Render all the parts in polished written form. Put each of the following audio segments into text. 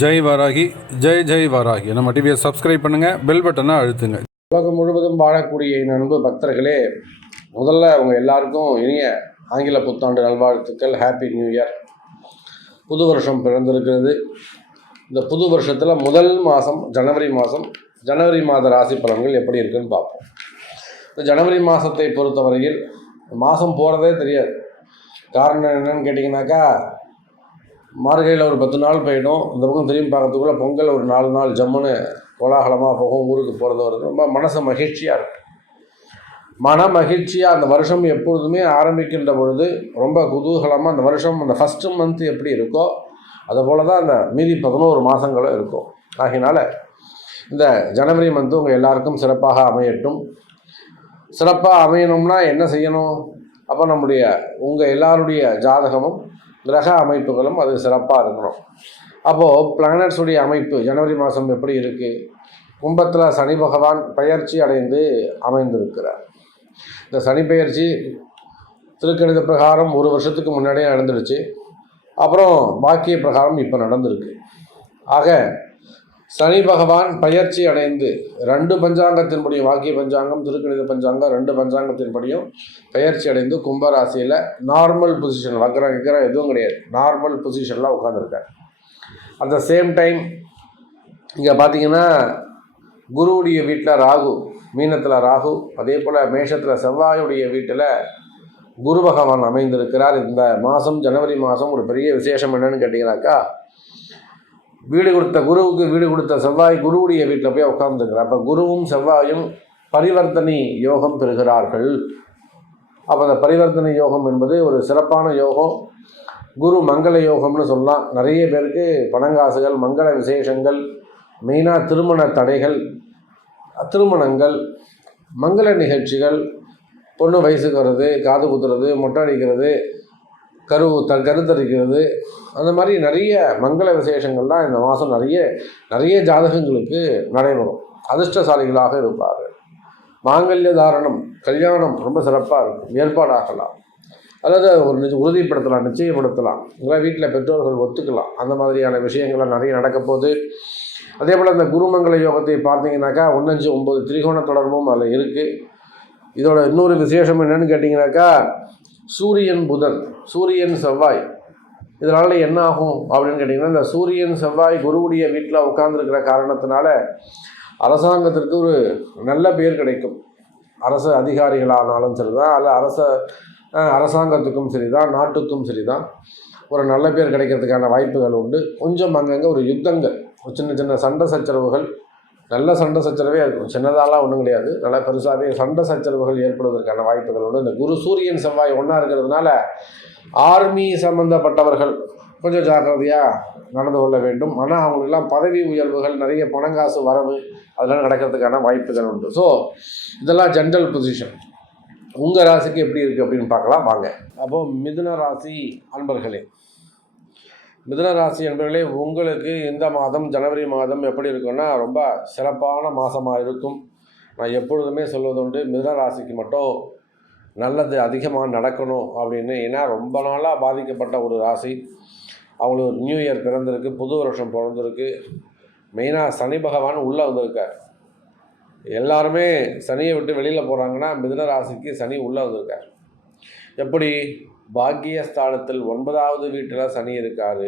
ஜெய் வாராகி, ஜெய் ஜெய் வாராகி. நம்ம டிவியை சப்ஸ்கிரைப் பண்ணுங்கள், பெல் பட்டனை அழுத்துங்க. உலகம் முழுவதும் வாழக்கூடிய அன்பு பக்தர்களே, முதல்ல அவங்க எல்லாருக்கும் இனிய ஆங்கில புத்தாண்டு நல்வாழ்த்துக்கள். Happy new year. புது வருஷம் பிறந்திருக்கிறது. இந்த புது வருஷத்தில் முதல் மாதம் ஜனவரி மாத ராசி பலன்கள் எப்படி இருக்குன்னு பார்ப்போம். இந்த ஜனவரி மாதத்தை பொறுத்தவரையில் மாதம் போகிறதே தெரியாது. காரணம் என்னன்னு கேட்டிங்கனாக்கா, மார்கழியில் ஒரு 10 நாள் போயிடும். இந்த பக்கம் திரும்பி பார்க்கறதுக்குள்ளே பொங்கல் ஒரு 4 நாள் ஜம்முன்னு கோலாகலமாக போகும். ஊருக்கு போகிறது வருது ரொம்ப மனசு மகிழ்ச்சியாக இருக்கும். மகிழ்ச்சியாக அந்த வருஷம் எப்பொழுதுமே ஆரம்பிக்கின்ற பொழுது ரொம்ப குதூகலமாக அந்த வருஷம் அந்த ஃபஸ்ட்டு மந்த் எப்படி இருக்கோ அதுபோல் தான் அந்த மீதி 11 மாதங்களும் இருக்கும். ஆகையினால இந்த ஜனவரி மந்த்து உங்கள் எல்லாருக்கும் சிறப்பாக அமையட்டும். சிறப்பாக அமையணும்னா என்ன செய்யணும்? அப்போ உங்கள் எல்லாருடைய ஜாதகமும் கிரக அமைப்புகளும் அது சிறப்பாக இருக்கணும். அப்போது பிளானட்ஸுடைய அமைப்பு ஜனவரி மாதம் எப்படி இருக்குது? கும்பத்தில் சனி பகவான் பெயர்ச்சி அடைந்து அமைந்திருக்கிறார். இந்த சனி பெயர்ச்சி திருக்கணித பிரகாரம் 1 வருஷத்துக்கு முன்னாடியே நடந்துடுச்சு. அப்புறம் பாக்கிய பிரகாரம் இப்போ நடந்திருக்கு. ஆக சனி பகவான் பெயர்ச்சி அடைந்து 2 பஞ்சாங்கத்தின்படியும், வாக்கிய பஞ்சாங்கம் திருக்கணித பஞ்சாங்கம் 2 பஞ்சாங்கத்தின்படியும் பெயர்ச்சி அடைந்து கும்பராசியில் நார்மல் பொசிஷன், வக்கரம் எதுவும் கிடையாது, நார்மல் பொசிஷனில் உட்காந்துருக்கார். அட் த சேம் டைம் இங்கே பார்த்தீங்கன்னா குருவுடைய வீட்டில் ராகு, மீனத்தில் ராகு, அதே போல் மேஷத்தில் செவ்வாயுடைய வீட்டில் குரு பகவான் அமைந்திருக்கிறார். இந்த மாதம் ஜனவரி மாதம் ஒரு பெரிய விசேஷம் என்னன்னு கேட்டிங்கனாக்கா, குருவுக்கு வீடு கொடுத்த செவ்வாய் குருவுடைய வீட்டில் போய் உட்கார்ந்துருக்கிறார். அப்போ குருவும் செவ்வாயும் பரிவர்த்தனை யோகம் பெறுகிறார்கள். அப்போ அந்த பரிவர்த்தனை யோகம் என்பது ஒரு சிறப்பான யோகம். குரு மங்கள யோகம்னு சொல்லலாம். நிறைய பேருக்கு பணங்காசுகள், மங்கள விசேஷங்கள், மெயினாக திருமண தடைகள், திருமணங்கள், மங்கள நிகழ்ச்சிகள், பொண்ணு வயசுக்கு வர்றது, காது குத்துறது, மொட்டை அடிக்கிறது, கருத்தரிக்கிறது, அந்த மாதிரி நிறைய மங்கள விசேஷங்கள்லாம் இந்த மாதம் நிறைய ஜாதகங்களுக்கு நடைபெறும். அதிர்ஷ்டசாலிகளாக இருப்பார்கள். மாங்கல்ய தாரணம், கல்யாணம் ரொம்ப சிறப்பாக இருக்கும், ஏற்பாடாகலாம், அல்லது ஒரு உறுதிப்படுத்தலாம், நிச்சயப்படுத்தலாம், இல்லை வீட்டில் பெற்றோர்கள் ஒத்துக்கலாம். அந்த மாதிரியான விஷயங்கள்லாம் நிறைய நடக்க போகுது. அதே போல் இந்த குருமங்கள யோகத்தை பார்த்தீங்கன்னாக்கா 1-5-9 திரிகோண தொடர்பும் அதில் இருக்குது. இதோட இன்னொரு விசேஷம் என்னென்னு கேட்டிங்கனாக்கா, சூரியன் புதன், சூரியன் செவ்வாய், இதனால் என்ன ஆகும் அப்படின்னு கேட்டிங்கன்னா, இந்த சூரியன் செவ்வாய் குருவுடைய வீட்டில் உட்கார்ந்துருக்கிற காரணத்தினால அரசாங்கத்திற்கு ஒரு நல்ல பேர் கிடைக்கும். அரசு அதிகாரிகளானாலும் சரி தான், அல்ல அரசாங்கத்துக்கும் சரி தான், நாட்டுக்கும் சரி தான், ஒரு நல்ல பேர் கிடைக்கிறதுக்கான வாய்ப்புகள் உண்டு. கொஞ்சம் அங்கங்கே ஒரு யுத்தங்கள், சின்ன சண்டை சச்சரவுகள், நல்ல சண்டை சச்சரவே இருக்கும், சின்னதாலாம் ஒன்றும் கிடையாது, நல்லா பெருசாகவே சண்டை சச்சரவுகள் ஏற்படுவதற்கான வாய்ப்புகள் உண்டு. இந்த குரு சூரியன் செவ்வாய் ஒன்றா இருக்கிறதுனால ஆர்மி சம்மந்தப்பட்டவர்கள் கொஞ்சம் ஜாக்கிரதையாக நடந்து கொள்ள வேண்டும். ஆனால் அவங்களுக்கெல்லாம் பதவி உயர்வுகள், நிறைய பணங்காசு வரவு அதெல்லாம் நடக்கிறதுக்கான வாய்ப்புகள் உண்டு. ஸோ இதெல்லாம் ஜென்ரல் பொசிஷன். உங்கள் ராசிக்கு எப்படி இருக்குது அப்படின்னு பார்க்கலாம் வாங்க. அப்போது மிதுன ராசி அன்பர்களே, உங்களுக்கு இந்த மாதம் ஜனவரி மாதம் எப்படி இருக்குன்னா ரொம்ப சிறப்பான மாதமாக இருக்கும். நான் எப்பொழுதுமே சொல்வதுண்டு, மிதுன ராசிக்கு மட்டும் நல்லது அதிகமாக நடக்கணும் அப்படின்னு. ஏன்னா ரொம்ப நாளாக பாதிக்கப்பட்ட ஒரு ராசி. அவங்களுக்கு நியூ இயர் பிறந்திருக்கு, புது வருஷம் பிறந்திருக்கு. மெயினாக சனி பகவான் உள்ளே வந்திருக்கார். எல்லாருமே சனியை விட்டு வெளியில் போகிறாங்கன்னா மிதுன ராசிக்கு சனி உள்ளே வந்திருக்கார். எப்படி? பாக்கியஸ்தானத்தில் 9வது வீட்டில் சனி இருக்கார்.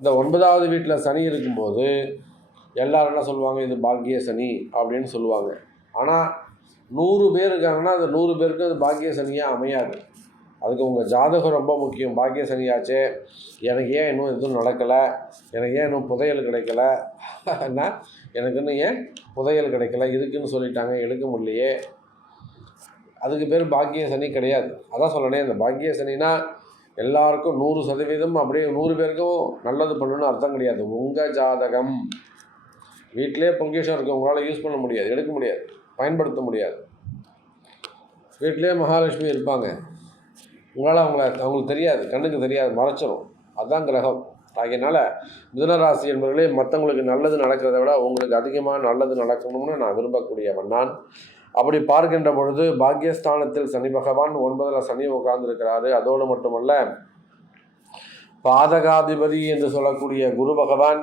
இந்த 9வது வீட்டில் சனி இருக்கும்போது எல்லோரும் என்ன சொல்லுவாங்க, இது பாக்கிய சனி அப்படின்னு சொல்லுவாங்க. ஆனால் 100 பேர் இருக்காங்கன்னா அந்த 100 பேருக்கு அது பாக்கிய சனியாக அமையாது. அதுக்கு உங்கள் ஜாதகம் ரொம்ப முக்கியம். பாக்கிய சனியாச்சே, எனக்கு ஏன் இன்னும் எதுவும் நடக்கலை, எனக்கு ஏன் இன்னும் புதையல் கிடைக்கலை, எனக்கு இன்னும் ஏன் புதையல் கிடைக்கல, இருக்குன்னு சொல்லிட்டாங்க, எடுக்க முடியலையே, அதுக்கு பேர் பாக்கிய சனி கிடையாது. அதான் சொல்லணே, அந்த பாக்கிய சனினா எல்லாருக்கும் 100% அப்படியே 100 பேருக்கும் நல்லது பண்ணணும்னு அர்த்தம் கிடையாது. உங்கள் ஜாதகம் வீட்டிலே பொக்கிஷம் இருக்குது, உங்களால் யூஸ் பண்ண முடியாது, எடுக்க முடியாது, பயன்படுத்த முடியாது. வீட்டிலே மகாலட்சுமி இருப்பாங்க, உங்களால் அவங்களுக்கு தெரியாது, கண்ணுக்கு தெரியாது, மறைச்சிடும். அதுதான் கிரகம். ஆகையினால மிதுனராசி என்பவர்களே, மற்றவங்களுக்கு நல்லது நடக்கிறத விட உங்களுக்கு அதிகமாக நல்லது நடக்கணும்னு நான் விரும்பக்கூடியவன் நான். அப்படி பார்க்கின்ற பொழுது பாக்கியஸ்தானத்தில் சனி பகவான் 9ல் சனி உட்கார்ந்துருக்கிறாரு. அதோடு மட்டுமல்ல பாதகாதிபதி என்று சொல்லக்கூடிய குரு பகவான்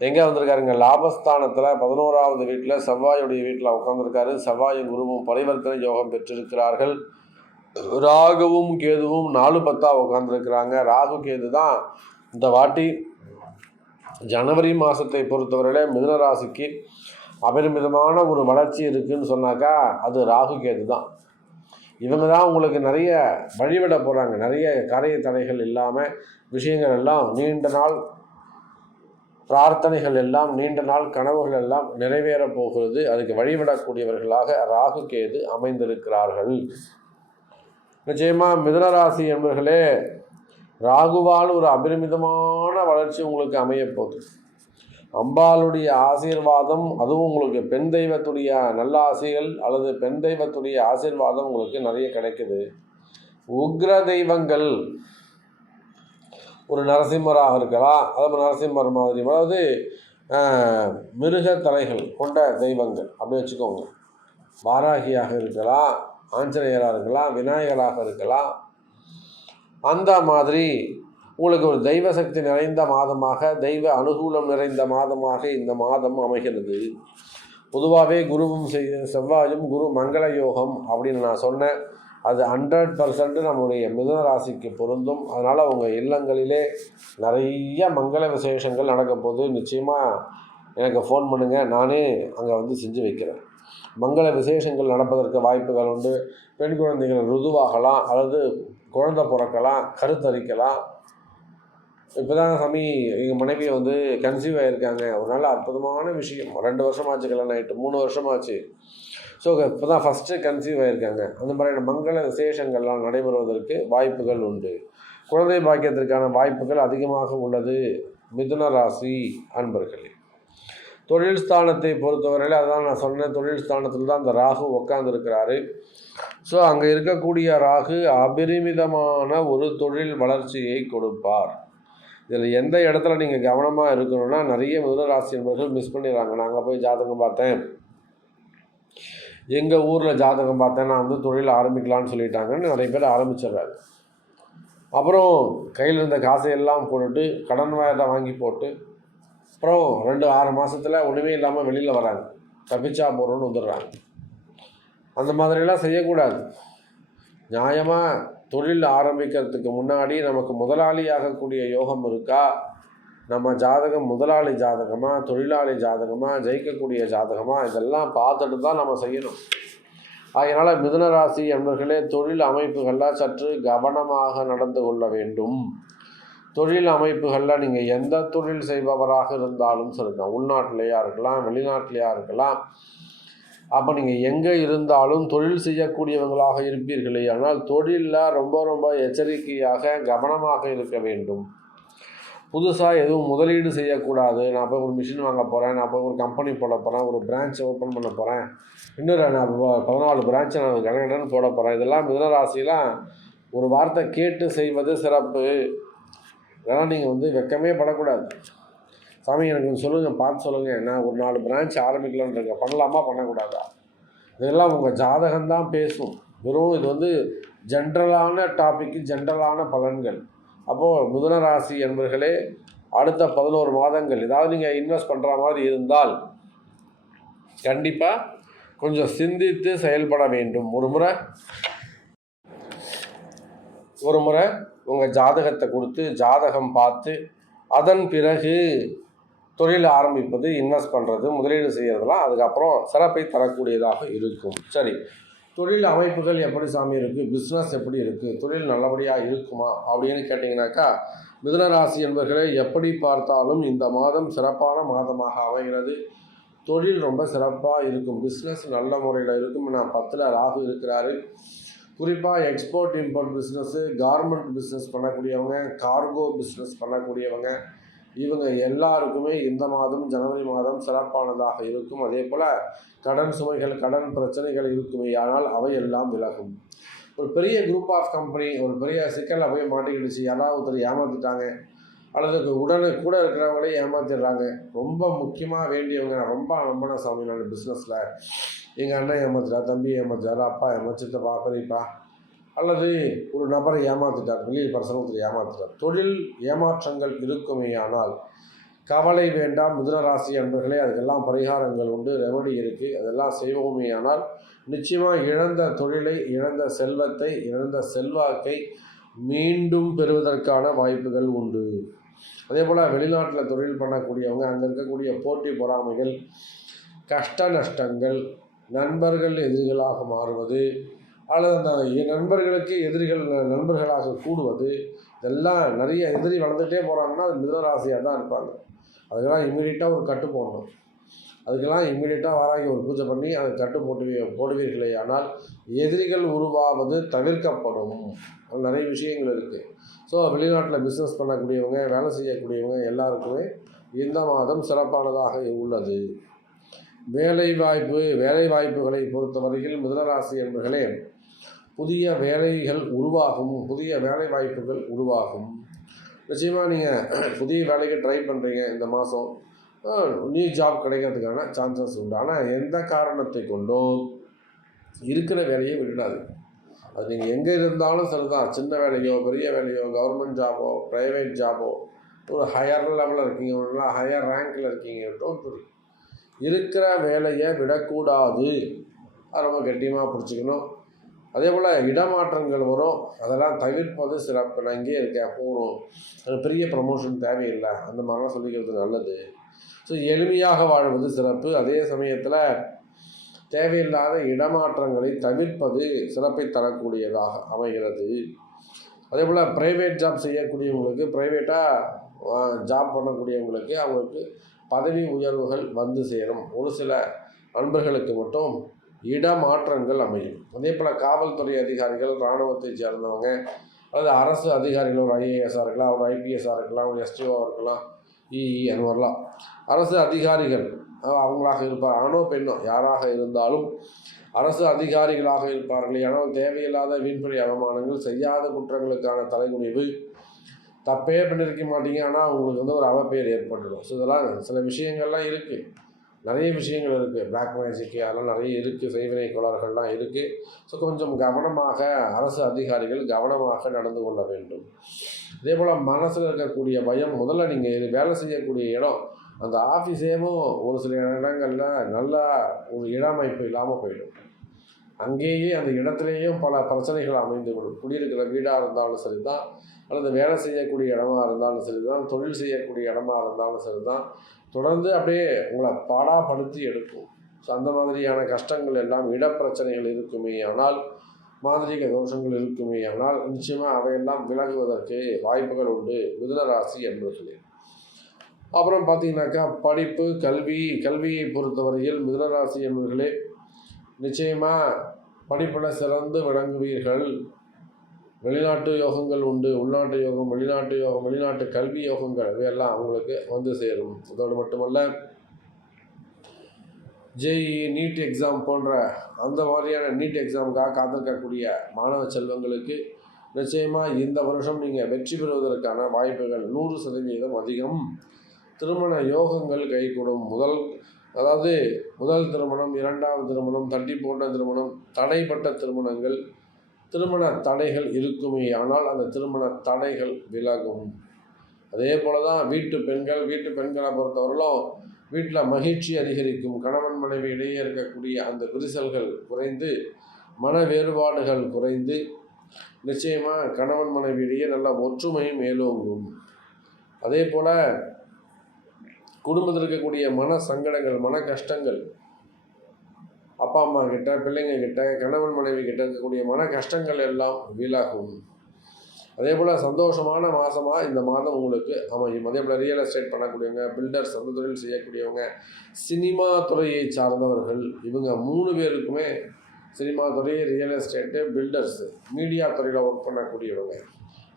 எங்கே வந்திருக்காருங்க? லாபஸ்தானத்தில் 11வது வீட்டில் செவ்வாயுடைய வீட்டில் உட்காந்துருக்காரு. செவ்வாயும் குருவும் பரிவர்த்தனை யோகம் பெற்றிருக்கிறார்கள். ராகுவும் கேதுவும் 4-10 உட்காந்துருக்கிறாங்க. ராகு கேது தான் இந்த வாட்டி ஜனவரி மாதத்தை பொறுத்தவரையிலே மிதுன ராசிக்கு அபரிமிதமான ஒரு வளர்ச்சி இருக்குதுன்னு சொன்னாக்கா அது ராகு கேது தான். இவங்க தான் உங்களுக்கு நிறைய வழிவிட போகிறாங்க. நிறைய காரிய தடைகள் இல்லாமல் விஷயங்கள் எல்லாம் நீண்ட நாள் பிரார்த்தனைகள் எல்லாம் நீண்ட நாள் கனவுகள் எல்லாம் நிறைவேறப் போகிறது. அதுக்கு வழிவிடக்கூடியவர்களாக ராகு கேது அமைந்திருக்கிறார்கள். நிச்சயமாக மிதுனராசி என்பவர்களே, ராகுவால் ஒரு அபரிமிதமான வளர்ச்சி உங்களுக்கு அமையப்போகுது. அம்பாளுடைய ஆசீர்வாதம், அதுவும் உங்களுக்கு பெண் தெய்வத்துடைய நல்ல ஆசைகள் அல்லது பெண் தெய்வத்துடைய ஆசீர்வாதம் உங்களுக்கு நிறைய கிடைக்குது. உக்ர தெய்வங்கள் ஒரு நரசிம்மராக இருக்கலாம், அதாவது நரசிம்மர் மாதிரி, அதாவது மிருக தலைகள் கொண்ட தெய்வங்கள் அப்படி வச்சுக்கோங்க. வாராகியாக இருக்கலாம், ஆஞ்சநேயராக இருக்கலாம், விநாயகராக இருக்கலாம். அந்த மாதிரி உங்களுக்கு ஒரு தெய்வ சக்தி நிறைந்த மாதமாக, தெய்வ அனுகூலம் நிறைந்த மாதமாக இந்த மாதம் அமைகிறது. பொதுவாகவே குருவும் செவ்வாயும் குரு மங்கள யோகம் அப்படின்னு நான் சொன்னேன். அது 100% நம்முடைய மிதுன ராசிக்கு பொருந்தும். அதனால் உங்கள் இல்லங்களிலே நிறைய மங்கள விசேஷங்கள் நடக்க போது நிச்சயமாக எனக்கு ஃபோன் பண்ணுங்கள், நானே அங்கே வந்து செஞ்சு வைக்கிறேன். மங்கள விசேஷங்கள் நடப்பதற்கு வாய்ப்புகள் உண்டு. பெண் குழந்தைகள் ருதுவாகலாம், அல்லது குழந்தை பிறக்கலாம், கருத்தரிக்கலாம். இப்போ தான் சாமி எங்கள் மனைவி வந்து கன்சீவ் ஆகியிருக்காங்க. ஒரு நல்ல அற்புதமான விஷயம். 2 வருஷமாச்சு கல்யாணம் ஆகிட்டு, 3 வருஷமாச்சு. ஸோ இப்போ தான் ஃபஸ்ட்டு கன்சீவ் ஆகியிருக்காங்க. அந்த மாதிரியான மங்கள விசேஷங்கள்லாம் நடைபெறுவதற்கு வாய்ப்புகள் உண்டு. குழந்தை பாக்கியத்திற்கான வாய்ப்புகள் அதிகமாக உள்ளது மிதுன ராசி அன்பர்களே. தொழில் ஸ்தானத்தை பொறுத்தவரையில் அதான் நான் சொன்னேன், தொழில் ஸ்தானத்தில் தான் அந்த ராகு உட்காந்துருக்கிறாரு. ஸோ அங்கே இருக்கக்கூடிய ராகு அபரிமிதமான ஒரு தொழில் வளர்ச்சியை கொடுப்பார். இதில் எந்த இடத்துல நீங்கள் கவனமாக இருக்கணும்னா, நிறைய மிதுன ராசி என்பவர்கள் மிஸ் பண்ணிடுறாங்க. நாங்கள் போய் ஜாதகம் பார்த்தேன், எங்கள் ஊரில் ஜாதகம் பார்த்தேன், நான் வந்து தொழில் ஆரம்பிக்கலான்னு சொல்லிட்டாங்கன்னு நிறைய பேர் ஆரம்பிச்சிடுறாரு. அப்புறம் கையில் இருந்த காசையெல்லாம் போட்டுட்டு கடன் வேலை வாங்கி போட்டு அப்புறம் 2-6 மாதத்தில் ஒன்றுமே இல்லாமல் வெளியில் வராங்க. தப்பிச்சா போகிறோன்னு வந்துடுறாங்க. அந்த மாதிரிலாம் செய்யக்கூடாது. நியாயமாக தொழில் ஆரம்பிக்கிறதுக்கு முன்னாடி நமக்கு முதலாளியாகக்கூடிய யோகம் இருக்கா, நம்ம ஜாதகம் முதலாளி ஜாதகமாக, தொழிலாளி ஜாதகமாக, ஜெயிக்கக்கூடிய ஜாதகமாக, இதெல்லாம் பார்த்துட்டு தான் நம்ம செய்யணும். அதனால் மிதுன ராசி என்பவர்களே, தொழில் அமைப்புகளில் சற்று கவனமாக நடந்து கொள்ள வேண்டும். தொழில் அமைப்புகளில் நீங்கள் எந்த தொழில் செய்பவராக இருந்தாலும் சரிதான், உள்நாட்டிலேயா இருக்கலாம், வெளிநாட்டிலேயா இருக்கலாம். அப்போ நீங்கள் எங்கே இருந்தாலும் தொழில் செய்யக்கூடியவங்களாக இருப்பீர்களே, ஆனால் தொழிலில் ரொம்ப ரொம்ப எச்சரிக்கையாக கவனமாக இருக்க வேண்டும். புதுசாக எதுவும் முதலீடு செய்யக்கூடாது. நான் போய் ஒரு மிஷின் வாங்க போகிறேன், நான் போய் ஒரு கம்பெனி போட போகிறேன், ஒரு பிரான்ச் ஓப்பன் பண்ண போகிறேன், இன்னொரு நான் 14 பிரான்ச்சை நான் கடகடன்னு போட போகிறேன். இதெல்லாம் மிதுன ராசிலாம் ஒரு வார்த்தை கேட்டு செய்வது சிறப்பு. இதெல்லாம் நீங்கள் வந்து வெக்கமே படக்கூடாது. சாமி எனக்கு கொஞ்சம் சொல்லுங்கள், பார்த்து சொல்லுங்கள், நான் ஒரு 4 பிரான்ச் ஆரம்பிக்கலான்னு இருக்கேன், பண்ணலாமா பண்ணக்கூடாதா? இதெல்லாம் உங்கள் ஜாதகம்தான் பேசும். வெறும் இது வந்து ஜென்ரலான டாபிக்கு, ஜென்ரலான பலன்கள். அப்போது மிதுன ராசி என்பவர்களே, அடுத்த 11 மாதங்கள் ஏதாவது நீங்கள் இன்வெஸ்ட் பண்ணுற மாதிரி இருந்தால் கண்டிப்பாக கொஞ்சம் சிந்தித்து செயல்பட வேண்டும். ஒரு முறை உங்கள் ஜாதகத்தை கொடுத்து ஜாதகம் பார்த்து அதன் பிறகு தொழில் ஆரம்பிப்பது, இன்வெஸ்ட் பண்ணுறது, முதலீடு செய்கிறதுலாம் அதுக்கப்புறம் சிறப்பை தரக்கூடியதாக இருக்கும். சரி, தொழில் அமைப்புகள் எப்படி சாமி இருக்குது, பிஸ்னஸ் எப்படி இருக்குது, தொழில் நல்லபடியாக இருக்குமா அப்படின்னு கேட்டிங்கனாக்கா, மிதுன ராசி என்பவர்களே, எப்படி பார்த்தாலும் இந்த மாதம் சிறப்பான மாதமாக அமைகிறது. தொழில் ரொம்ப சிறப்பாக இருக்கும், பிஸ்னஸ் நல்ல முறையில் இருக்கும். நான் 10ல் ராகு இருக்கிறாரு. குறிப்பாக export import business, garment business பண்ணக்கூடியவங்க, கார்கோ பிஸ்னஸ் பண்ணக்கூடியவங்க, இவங்க எல்லாருக்குமே இந்த மாதம் ஜனவரி மாதம் சிறப்பானதாக இருக்கும். அதே போல் கடன் சுமைகள், கடன் பிரச்சனைகள் இருக்குமே, ஆனால் அவை எல்லாம் விலகும். ஒரு பெரிய குரூப் ஆஃப் கம்பெனி ஒரு பெரிய சிக்கலில் போய் மாட்டிக்கிடுச்சு, யாராவது ஒருத்தர் ஏமாற்றிட்டாங்க, அல்லது கூட இருக்கிறவங்களே ஏமாற்றிடுறாங்க. ரொம்ப முக்கியமாக வேண்டியவங்க, நான் ரொம்ப நம்பின சாமி, நான் பிஸ்னஸில் எங்கள் அண்ணன் ஏமாத்துறாரு, தம்பி ஏமாத்துறாரு, அப்பா ஏமாச்சிட்டப்பா, பெரியப்பா, அல்லது ஒரு நபரை ஏமாற்றிட்டார், வெளியில் பர்சனத்தில் ஏமாற்றிட்டார், தொழில் ஏமாற்றங்கள் இருக்குமேயானால் கவலை வேண்டாம். மிதுன ராசி அன்பர்களே, அதுக்கெல்லாம் பரிகாரங்கள் உண்டு, ரெமடி இருக்குது. அதெல்லாம் செய்வோமேயானால் நிச்சயமாக இழந்த தொழிலை, இழந்த செல்வத்தை, இழந்த செல்வாக்கை மீண்டும் பெறுவதற்கான வாய்ப்புகள் உண்டு. அதே போல் வெளிநாட்டில் தொழில் பண்ணக்கூடியவங்க, அங்கே இருக்கக்கூடிய போட்டி பொறாமைகள், கஷ்ட நஷ்டங்கள், நண்பர்கள் எதிரிகளாக மாறுவது, அல்லது அந்த நண்பர்களுக்கு எதிரிகள் நண்பர்களாக கூடுவது, இதெல்லாம் நிறைய எதிரி வளர்ந்துகிட்டே போகிறாங்கன்னா அது மிதுன ராசியாக தான் இருப்பாங்க. அதுக்கெல்லாம் இம்மீடியட்டாக ஒரு கட்டு போடணும். அதுக்கெல்லாம் இம்மீடியட்டாக வாராகி ஒரு பூஜை பண்ணி அதை கட்டு போடுவீர்களே ஆனால் எதிரிகள் உருவாவது தவிர்க்கப்படும். நிறைய விஷயங்கள் இருக்குது. ஸோ வெளிநாட்டில் பிஸ்னஸ் பண்ணக்கூடியவங்க, வேலை செய்யக்கூடியவங்க எல்லாருக்குமே இந்த மாதம் சிறப்பானதாக உள்ளது. வேலை வாய்ப்புகளை பொறுத்தவரையில் மிதுனராசி என்பர்களே, புதிய வேலைகள் உருவாகும், புதிய வேலை வாய்ப்புகள் உருவாகும். நிச்சயமாக நீங்கள் புதிய வேலைக்கு ட்ரை பண்ணுறீங்க, இந்த மாதம் நியூ ஜாப் கிடைக்கிறதுக்கான சான்சஸ் உண்டு. ஆனால் எந்த காரணத்தை கொண்டும் இருக்கிற வேலையை விடாது. அது நீங்கள் எங்கே இருந்தாலும் சரிதான், சின்ன வேலையோ பெரிய வேலையோ, கவர்மெண்ட் ஜாபோ ப்ரைவேட் ஜாபோ, ஒரு ஹையர் லெவலில் இருக்கீங்க, ஒரு ஹையர் ரேங்கில் இருக்கீங்க, இருக்கிற வேலையை விடக்கூடாது. அது ரொம்ப கெட்டியமாக பிடிச்சிக்கணும். அதே போல் இடமாற்றங்கள் வரும், அதெல்லாம் தவிர்ப்பது சிறப்பு. நான் இங்கே இருக்கேன் போகணும், அது பெரிய ப்ரமோஷன் தேவையில்லை, அந்த மாதிரிலாம் சொல்லிக்கிறது நல்லது. ஸோ எளிமையாக வாழ்வது சிறப்பு. அதே சமயத்தில் தேவையில்லாத இடமாற்றங்களை தவிர்ப்பது சிறப்பை தரக்கூடியதாக அமைகிறது. அதே போல் ப்ரைவேட் ஜாப் செய்யக்கூடியவங்களுக்கு, ப்ரைவேட்டாக ஜாப் பண்ணக்கூடியவங்களுக்கு அவங்களுக்கு பதவி உயர்வுகள் வந்து சேரும். ஒரு சில நண்பர்களுக்கு மட்டும் இடமாற்றங்கள் அமையும். அதே போல் காவல்துறை அதிகாரிகள், இராணுவத்தை சேர்ந்தவங்க, அல்லது அரசு அதிகாரிகள், ஒரு ஐஏஎஸ்ஸாக இருக்கலாம், ஒரு ஐபிஎஸ்ஸாக இருக்கலாம், ஒரு எஸ்டிஓவாக இருக்கலாம், அந்த மாதிரிலாம் அரசு அதிகாரிகள் அவங்களாக இருப்பார். ஆணோ பெண்ணோ யாராக இருந்தாலும் அரசு அதிகாரிகளாக இருப்பார்கள். ஆனால் தேவையில்லாத வீண்பழி அவமானங்கள், செய்யாத குற்றங்களுக்கான தலைகுனிவு, தப்பே பண்ணியிருக்க மாட்டீங்க, ஆனால் அவங்களுக்கு ஒரு அவப்பெயர் ஏற்பட்டுடும். ஸோ இதெல்லாம் சில விஷயங்கள்லாம் இருக்குது, நிறைய விஷயங்கள் இருக்குது. பிளாக் மேஜிக்கு அதெல்லாம் நிறைய இருக்குது, செய்வினை கோளாறுகள்லாம் இருக்குது. ஸோ கொஞ்சம் கவனமாக அரசு அதிகாரிகள் கவனமாக நடந்து கொள்ள வேண்டும். இதே போல் மனசில் இருக்கக்கூடிய பயம், முதல்ல நீங்கள் வேலை செய்யக்கூடிய இடம், அந்த ஆஃபீஸேவும் ஒரு சில இடங்களில் நல்ல ஒரு இடமைப்பு இல்லாமல் போயிடும். அங்கேயே அந்த இடத்துலேயும் பல பிரச்சனைகள் அமைந்துவிடும். குடியிருக்கிற வீடாக இருந்தாலும் சரி தான், அல்லது வேலை செய்யக்கூடிய இடமா இருந்தாலும் சரி தான், தொழில் செய்யக்கூடிய இடமா இருந்தாலும் சரி தான், தொடர்ந்து அப்படியே உங்களை பாடாப்படுத்தி எடுக்கும். ஸோ அந்த மாதிரியான கஷ்டங்கள் எல்லாம், இடப்பிரச்சனைகள் இருக்குமே ஆனால், மாந்திரீக தோஷங்கள் இருக்குமே ஆனால் நிச்சயமாக அவையெல்லாம் விலகுவதற்கு வாய்ப்புகள் உண்டு மிதுன ராசி என்பர்களே. அப்புறம் பார்த்தீங்கன்னாக்கா படிப்பு, கல்வியை பொறுத்தவரையில் மிதுன ராசி என்பர்களே நிச்சயமாக படிப்பில் சிறந்து விளங்குவீர்கள். வெளிநாட்டு யோகங்கள் உண்டு, உள்நாட்டு யோகம், வெளிநாட்டு யோகம், வெளிநாட்டு கல்வி யோகங்கள் இவையெல்லாம் அவங்களுக்கு வந்து சேரும். அதோடு மட்டுமல்ல, ஜேஇ, நீட் எக்ஸாம் போன்ற அந்த மாதிரியான நீட் எக்ஸாமுக்காக காத்திருக்கக்கூடிய மாணவ செல்வங்களுக்கு நிச்சயமாக இந்த வருஷம் நீங்கள் வெற்றி பெறுவதற்கான வாய்ப்புகள் 100% அதிகம். திருமண யோகங்கள் கைகூடும். முதல் திருமணம், இரண்டாவது திருமணம், தட்டி போட்ட திருமணம், தடைப்பட்ட திருமணங்கள், திருமண தடைகள் இருக்குமே ஆனால் அந்த திருமண தடைகள் விலகும். அதே போல் தான் வீட்டு பெண்களை பொறுத்தவரையிலும் வீட்டில் மகிழ்ச்சி அதிகரிக்கும். கணவன் மனைவி இடையே இருக்கக்கூடிய அந்த விரிசல்கள் குறைந்து, மன வேறுபாடுகள் குறைந்து, நிச்சயமாக கணவன் மனைவி இடையே நல்ல ஒற்றுமையும் மேலோங்கும். அதே போல் குடும்பத்தில் இருக்கக்கூடிய மன சங்கடங்கள், மன கஷ்டங்கள், அப்பா அம்மா கிட்ட, பிள்ளைங்க கிட்ட, கணவன் மனைவி கிட்ட இருக்கக்கூடிய மன கஷ்டங்கள் எல்லாம் விலகும். அதே போல் சந்தோஷமான மாதமாக இந்த மாதம் உங்களுக்கு அமையும். அதே போல் ரியல் எஸ்டேட் பண்ணக்கூடியவங்க, பில்டர்ஸ், அந்த தொழில் செய்யக்கூடியவங்க, சினிமா துறையை சார்ந்தவர்கள், இவங்க 3 பேருக்குமே, சினிமா துறை, ரியல் எஸ்டேட்டு, பில்டர்ஸு, மீடியா துறையில் ஒர்க் பண்ணக்கூடியவங்க,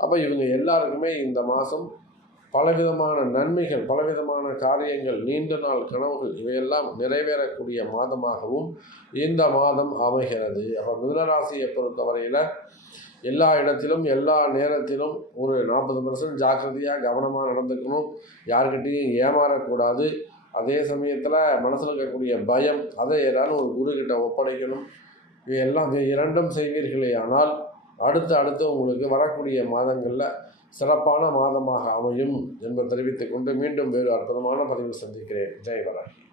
அப்போ இவங்க எல்லாருக்குமே இந்த மாதம் பலவிதமான நன்மைகள், பலவிதமான காரியங்கள், நீண்ட நாள் கனவுகள் இவையெல்லாம் நிறைவேறக்கூடிய மாதமாகவும் இந்த மாதம் அமைகிறது. அப்போ மிதுனராசியை பொறுத்தவரையில் எல்லா இடத்திலும், எல்லா நேரத்திலும் ஒரு 40% ஜாக்கிரதையாக கவனமாக நடந்துக்கணும். யார்கிட்டையும் ஏமாறக்கூடாது. அதே சமயத்தில் மனசில் இருக்கக்கூடிய பயம், அதை ஏதாவது ஒரு குருக்கிட்ட ஒப்படைக்கணும். இவையெல்லாம் இரண்டும் செய்வீர்களே ஆனால் அடுத்து உங்களுக்கு வரக்கூடிய மாதங்களில் சிறப்பான மாதமாக அமையும் என்பதை தெரிவித்துக் கொண்டு மீண்டும் வேறு அற்புதமான பதிவில் சந்திக்கிறேன். ஜெய் வராகி.